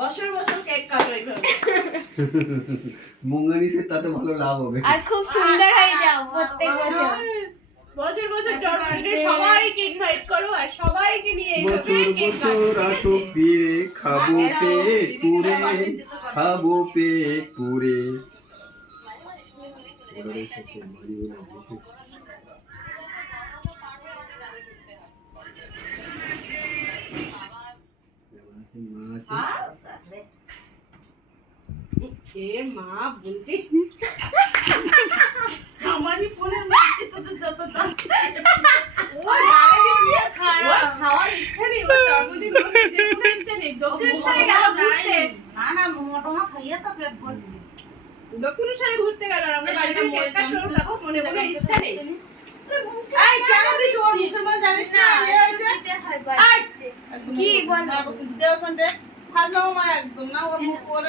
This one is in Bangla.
বছর বছর কেক কাটো এইভাবে। মঙ্গনিসের তাতে ভালো লাভ হবে। আর খুব সুন্দর হয়ে যাও প্রত্যেক বছর। বছর বছর জন্মদিনে সবাইকে ইনভাইট করো আর সবাইকে নিয়ে এইভাবে বছর কেক বছর আসো ফিরে খাবো পেট পুরে খাবো পেট পুরে। এ মা বলতে আমারই ফোনে মারতে তোদের যত ও নারে দিয়ে খাওয়ার ইচ্ছা নেই, ও জন্মদিন করতে যে কোনো ইচ্ছা নেই। দক্ষিণেশ্বরে গেল ঘুরতে, না না মোটা খাইয়ে তো পেট ভরবে। দক্ষিণেশ্বরে ঘুরতে গেল আর আমরা বাড়িতে কেক কাটলাম, তখন মনে মনে ইচ্ছা নেই। এই কেন দিস ওর মুখের মধ্যে জানিস না এ হয়েছে কি বল? কিন্তু দেও কোন দে ফাজলাম আমার একদম না ওর মুখ ওর